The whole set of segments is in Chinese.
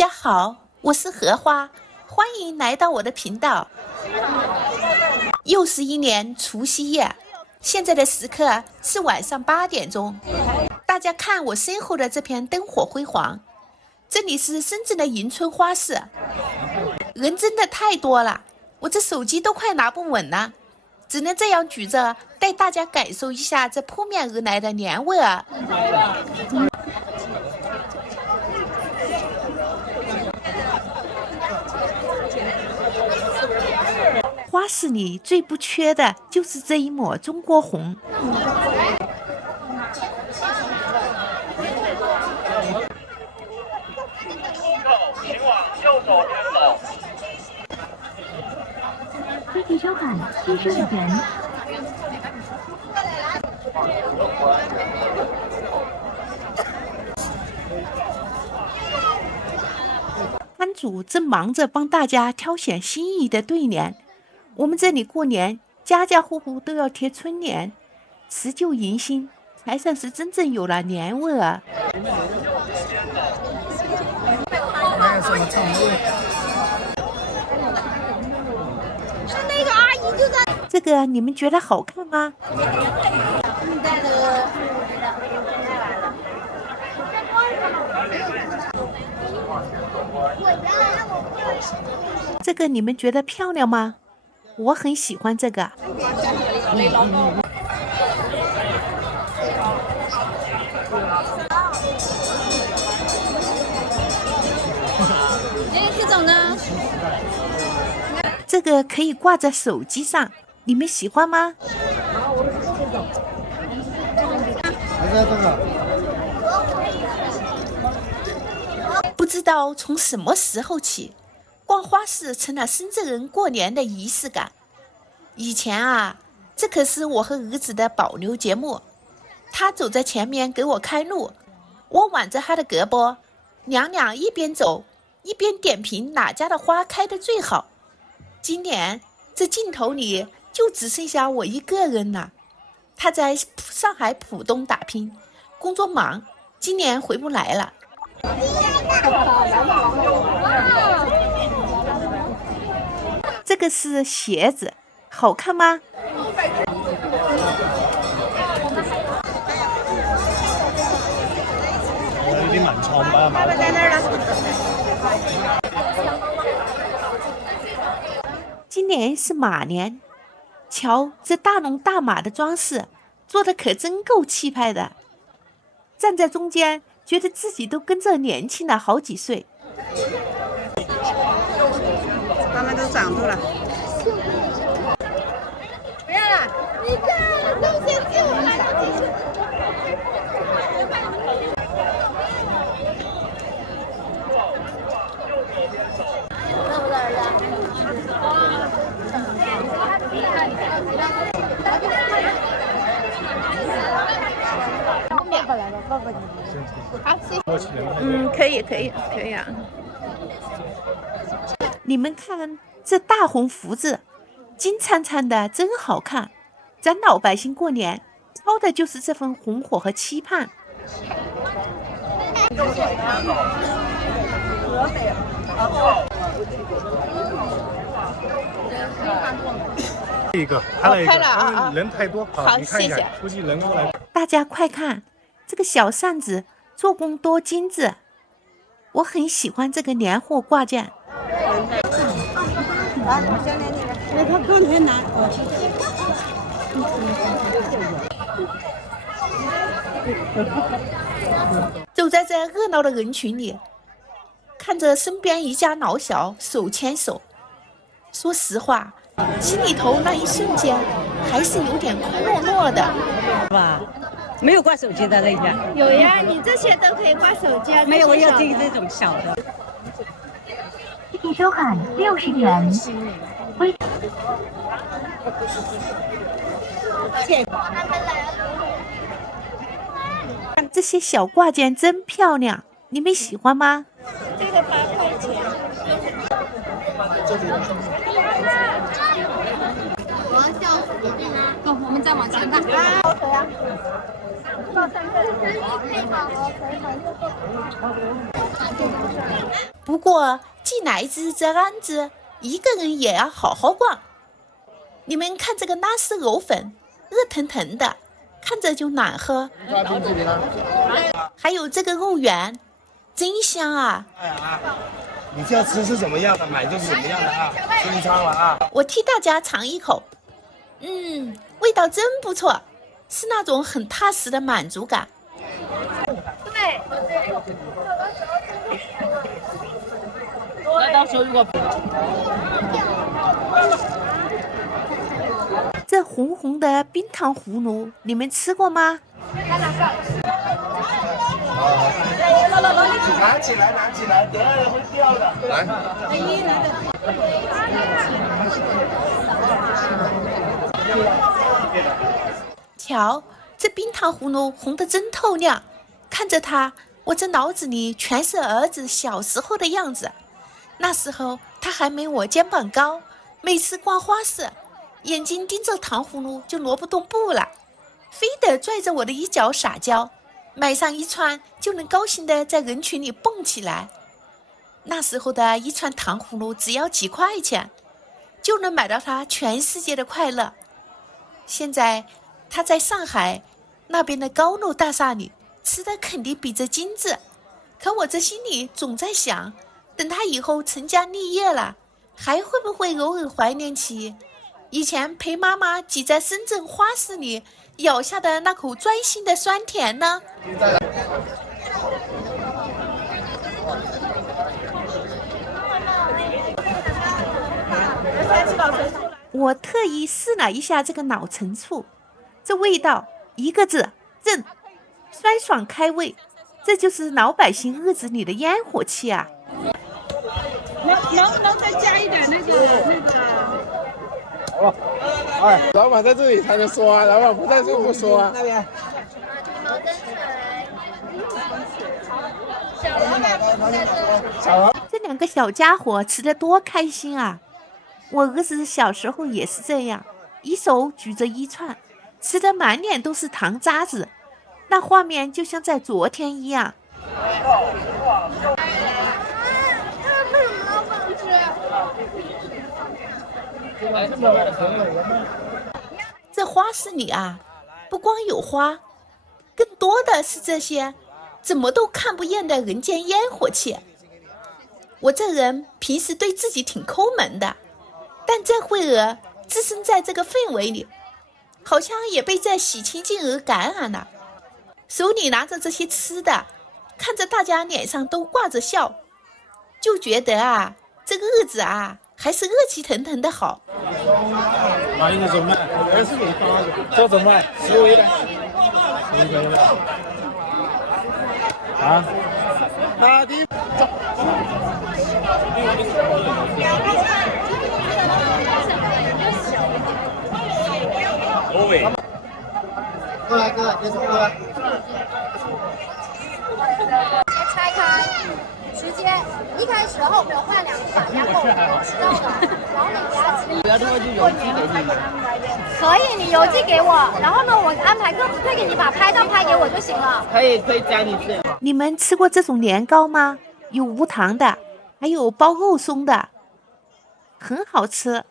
家好，我是荷花，欢迎来到我的频道。又是一年除夕夜，现在的时刻是晚上8点钟。大家看我身后的这片灯火辉煌，这里是深圳的迎春花市，人真的太多了，我这手机都快拿不稳了，只能这样举着带大家感受一下这扑面而来的年味儿。花市里最不缺的就是这一抹中国红。请往右手边走。飞机收看新生人员。摊主正忙着帮大家挑选心仪的对联。我们这里过年，家家户户都要贴春联，辞旧迎新，才算是真正有了年味儿。那个阿姨就在。这个你们觉得好看吗？这个你们觉得漂亮吗？我很喜欢这个。这种呢？这个可以挂在手机上，你们喜欢吗？不知道从什么时候起，逛花市成了深圳人过年的仪式感。以前啊，这可是我和儿子的保留节目，他走在前面给我开路，我挽着他的胳膊，娘俩一边走一边点评哪家的花开得最好。今年这镜头里就只剩下我一个人了，他在上海浦东打拼，工作忙，今年回不来了。这个是鞋子，好看吗？有啲文創吧，爸爸在那儿了。今年是马年，瞧这大龙大马的装饰，做的可真够气派的。站在中间，觉得自己都跟着年轻了好几岁。他们都长住了。不要了，你看，都先进我了，都进去。面过来了，抱抱你。好，谢谢。可以啊。你们看这大红福字，金灿灿的，真好看。咱老百姓过年操的就是这份红火和期盼。一个开了一个，开了啊人太多，好你看一下谢谢，估计人过来。大家快看，这个小扇子做工多精致，我很喜欢这个年货挂件。那他刚才拿。走在这热闹的人群里，看着身边一家老小手牵手，说实话，心里头那一瞬间还是有点空落落的。是吧？没有挂手机的那个。有呀，你这些都可以挂手机啊。没有，我要这种小的。请收看60元。这些小挂件真漂亮，你们喜欢吗？这个8块钱。走，我们再往前看。不不过既来之则安之，一个人也要好好逛。你们看这个拉丝藕粉，热腾腾的，看着就暖和。还有这个肉圆，真香啊！你这吃是什么样的，买就是什么样的啊，清仓了啊！我替大家尝一口，味道真不错，是那种很踏实的满足感。对。那到时候如果这红红的冰糖葫芦，你们吃过吗？拿起来，拿起来，等下会掉的。来，瞧，这冰糖葫芦红得真透亮，看着它，我这脑子里全是儿子小时候的样子。那时候他还没我肩膀高，每次逛花市，眼睛盯着糖葫芦就挪不动步了，非得拽着我的衣角撒娇，买上一串就能高兴地在人群里蹦起来。那时候的一串糖葫芦只要几块钱，就能买到他全世界的快乐。现在他在上海那边的高楼大厦里吃的肯定比这精致，可我这心里总在想，等他以后成家立业了，还会不会偶尔怀念起以前陪妈妈挤在深圳花市里咬下的那口专心的酸甜呢？我特意试了一下这个老陈醋，这味道一个字正，酸爽开胃，这就是老百姓日子里的烟火气啊！能不能再加一点那个？哎，老板在这里才能说啊，老板不在就不说啊。那边。这两个小家伙吃得多开心啊！我儿子小时候也是这样，一手举着一串，吃得满脸都是糖渣子，那画面就像在昨天一样。这花市里啊，不光有花，更多的是这些怎么都看不厌的人间烟火气。我这人平时对自己挺抠门的，但这会儿置身在这个氛围里，好像也被这喜庆劲儿感染了。手里拿着这些吃的，看着大家脸上都挂着笑，就觉得啊，这个日子啊，还是热气腾腾的好。拿一个怎么卖？这怎么卖？15元，15元啊？那的。过来哥，别走过来。拆开，直接一开始后面换2把，然后我知道的，然后你给他寄。然后就邮寄给你们。可以，你邮寄给我，然后呢，我安排客服推给你，把拍照拍给我就行了。可以加你这。你们吃过这种年糕吗？有无糖的，还有包肉松的，很好吃。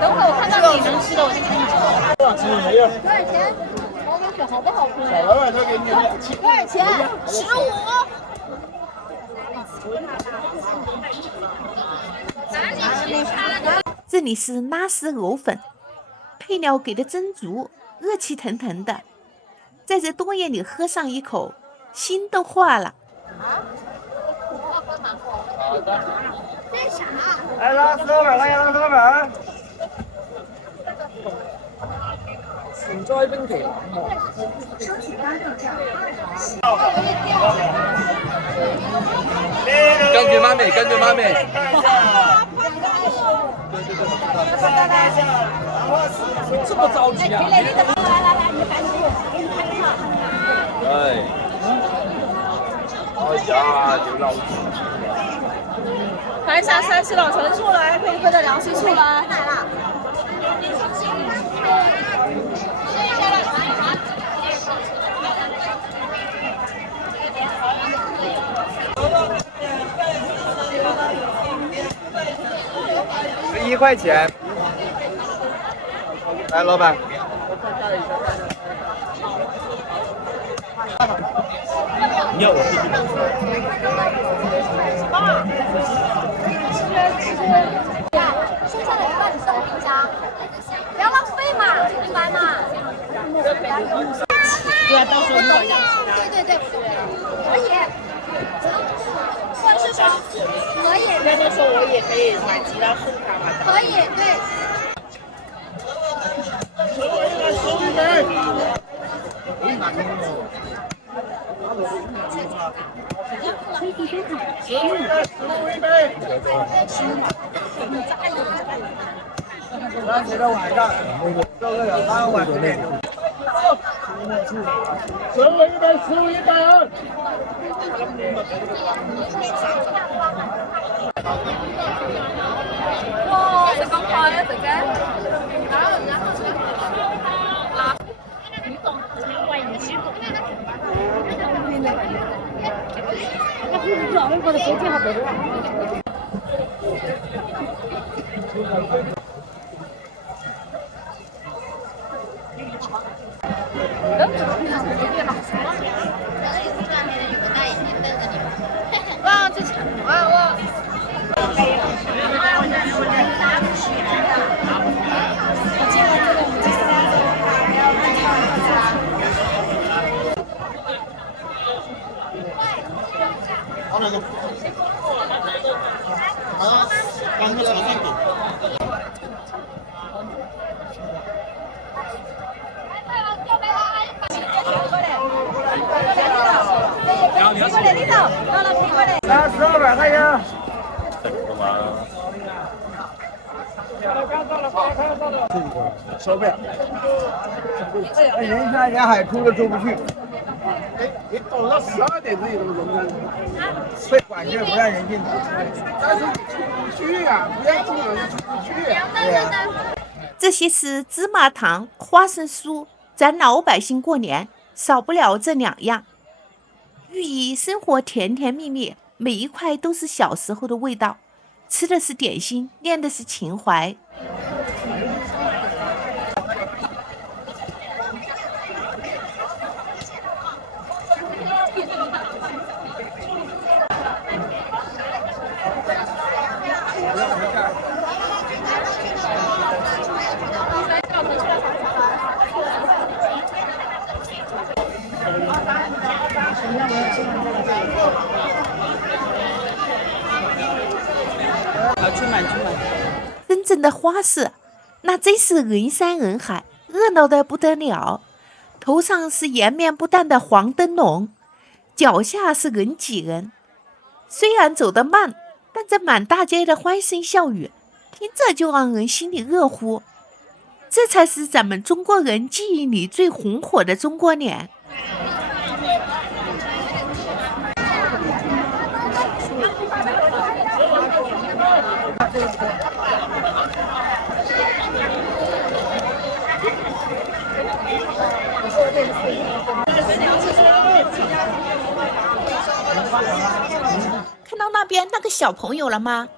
等会我看到你能吃的，我就给你吃。多少钱？没有。多少钱？我跟你说好不好吃？小老板都给你们多少钱？15。这里是拉丝藕粉，配料给的真足，热气腾腾的，在这冬夜里喝上一口，心都化了。这啥？来拉丝粉，来拉丝粉。盆栽冰淇淋。跟住媽咪，跟住媽咪。这么着急啊？来，你赶紧给你拍个照。哎。哎呀，有老子。看一下山西老陈醋来配合的梁溪醋来。来了。块钱。来，老板。你要我自己买。剩下的一半你送冰箱，不要浪费嘛，明白吗？对啊，到时候你好像对，可以。或者是说可以，那到时候我也可以买鸡蛋送他嘛。可以，对。飞机收款那你的晚上，这个有3碗的那种。15、100，15、100。哇，食咁快啊，姐姐！哇，这是哇！来，1200块钱。收费。那人山人海，出都出不去。你等到12点自己都融了，被管制不让人进。但是你出不去呀，不让进就出不去。对呀。这些是芝麻糖、花生酥，咱老百姓过年少不了这2样，寓意生活甜甜蜜蜜，每一块都是小时候的味道，吃的是点心，念的是情怀。深圳的花市，那真是人山人海，热闹的不得了。头上是延绵不断的黄灯笼，脚下是人挤人。虽然走得慢，但这满大街的欢声笑语，听着就让人心里热乎。这才是咱们中国人记忆里最红火的中国年。看到那边那个小朋友了吗？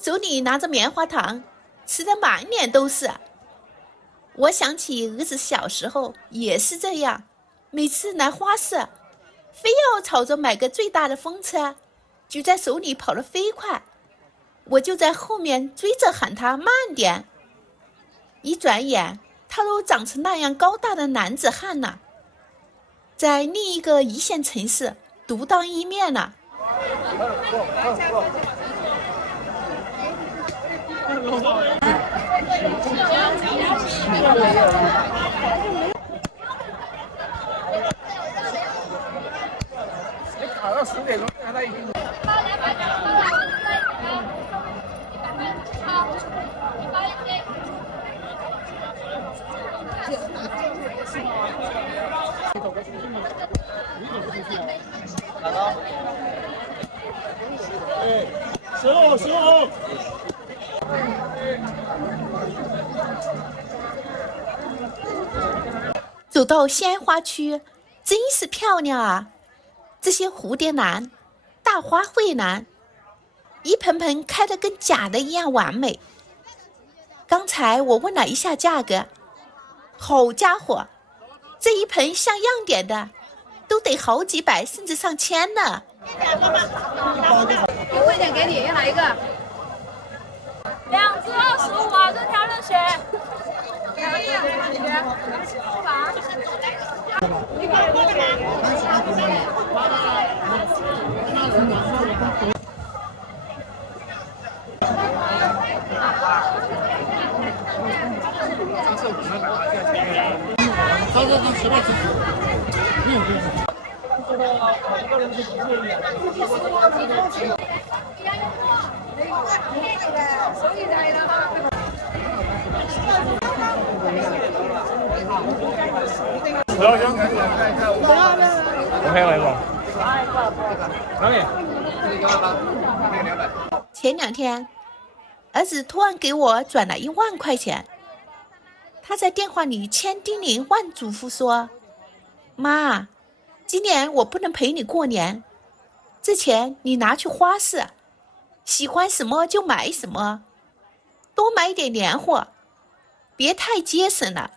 手里拿着棉花糖，吃得满脸都是。我想起儿子小时候也是这样，每次来花市，非要吵着买个最大的风车，举在手里跑得飞快，我就在后面追着喊他慢点。一转眼，他都长成那样高大的男子汉了，在另一个一线城市独当一面了。打到10点钟，他已经。15。走到鲜花区，真是漂亮啊！这些蝴蝶兰、大花蕙兰，一盆盆开得跟假的一样完美。刚才我问了一下价格，好家伙，这一盆像样点的都得好几百甚至上千呢。优惠点给你，要哪一个？2只25啊，这条人选。前2天，儿子突然给我转了1万块钱，他在电话里千叮咛万嘱咐说：“妈，今年我不能陪你过年，这钱你拿去花市，喜欢什么就买什么，多买点年货，别太节省了。”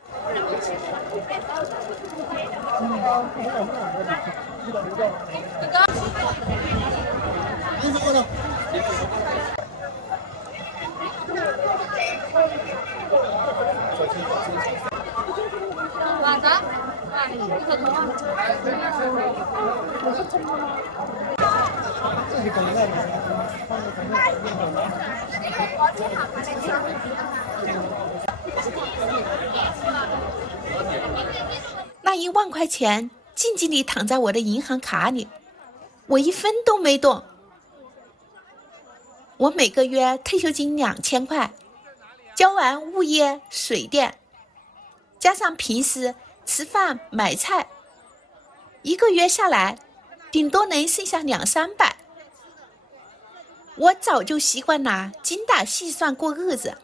那1万块钱静静地躺在我的银行卡里，我1分都没动。我每个月退休金2000块，交完物业、水电，加上平时吃饭买菜，1个月下来顶多能剩下200-300。我早就习惯了精打细算过日子。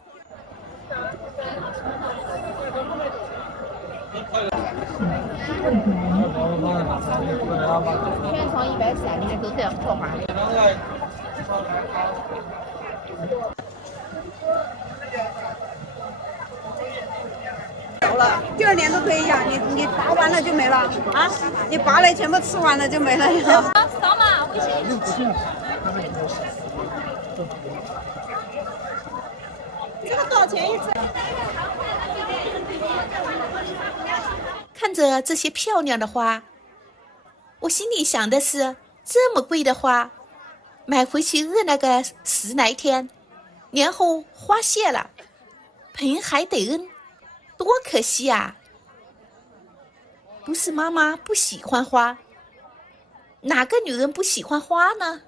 全床130，你们都这样说话。好了，第2年都可以呀，你拔完了就没了啊，你拔了全部吃完了就没了呀。扫码微信。这个多少钱一支？看着这些漂亮的花，我心里想的是，这么贵的花，买回去热那个10来天，年后花谢了，盆还得扔，多可惜啊！不是妈妈不喜欢花，哪个女人不喜欢花呢？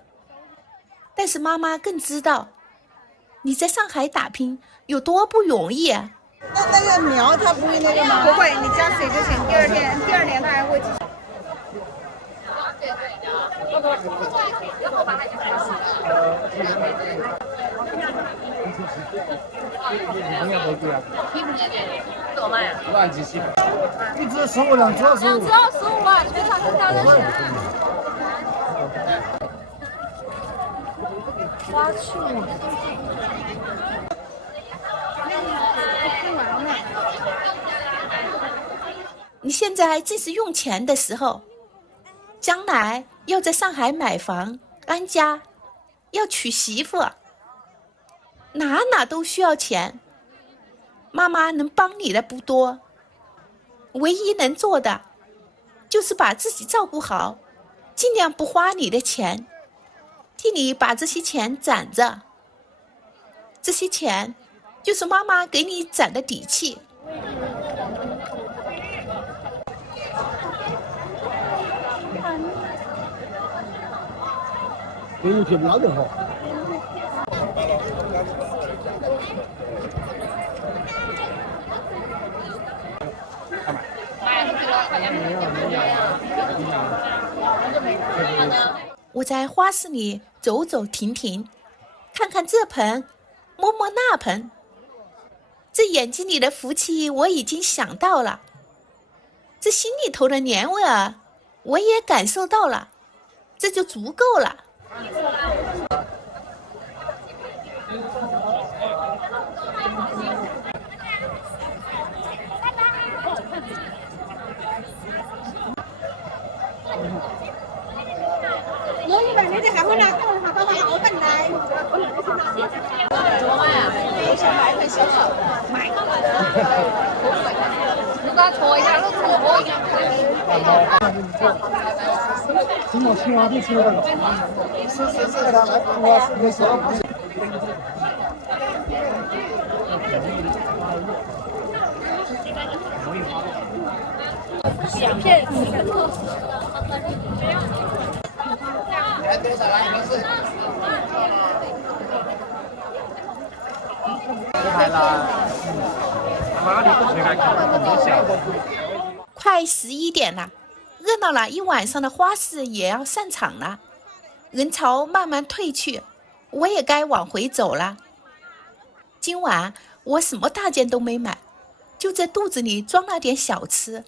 但是妈妈更知道，你在上海打拼有多不容易啊！那个苗它不会那个吗？不会，你加水就行。第二年它还会继续。一只15，两只2只25啊，全场这条人选。花去。你现在正是用钱的时候，将来要在上海买房安家，要娶媳妇，哪都需要钱。妈妈能帮你的不多，唯一能做的就是把自己照顾好，尽量不花你的钱，替你把这些钱攒着。这些钱就是妈妈给你攒的底气。给你去拉的好。我在花市里走走停停，看看这盆，摸摸那盆，这眼睛里的福气我已经想到了，这心里头的年味儿我也感受到了，这就足够了。摸一下，摸一下。两片。快11点了，热闹了一晚上的花市也要散场了，人潮慢慢退去，我也该往回走了。今晚我什么大件都没买，就在肚子里装了点小吃，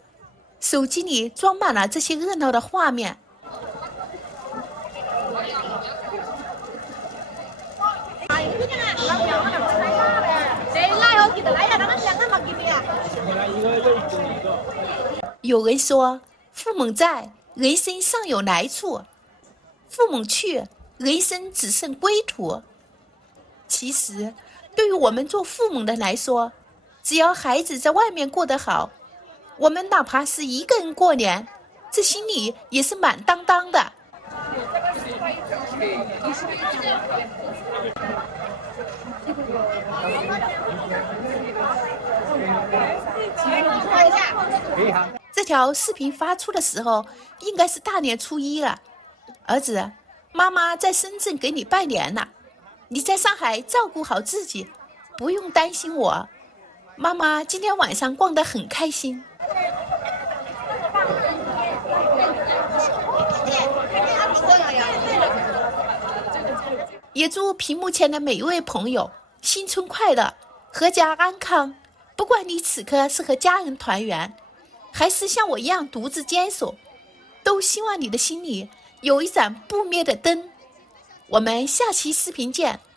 手机里装满了这些热闹的画面。有人说，父母在，人生尚有来处；父母去，人生只剩归途。其实，对于我们做父母的来说，只要孩子在外面过得好，我们哪怕是一个人过年，这心里也是满当当的。这条视频发出的时候，应该是大年初一了。儿子，妈妈在深圳给你拜年了，你在上海照顾好自己，不用担心我。妈妈今天晚上逛得很开心。也祝屏幕前的每一位朋友新春快乐，阖家安康。不管你此刻是和家人团圆，还是像我一样独自坚守，都希望你的心里有一盏不灭的灯。我们下期视频见。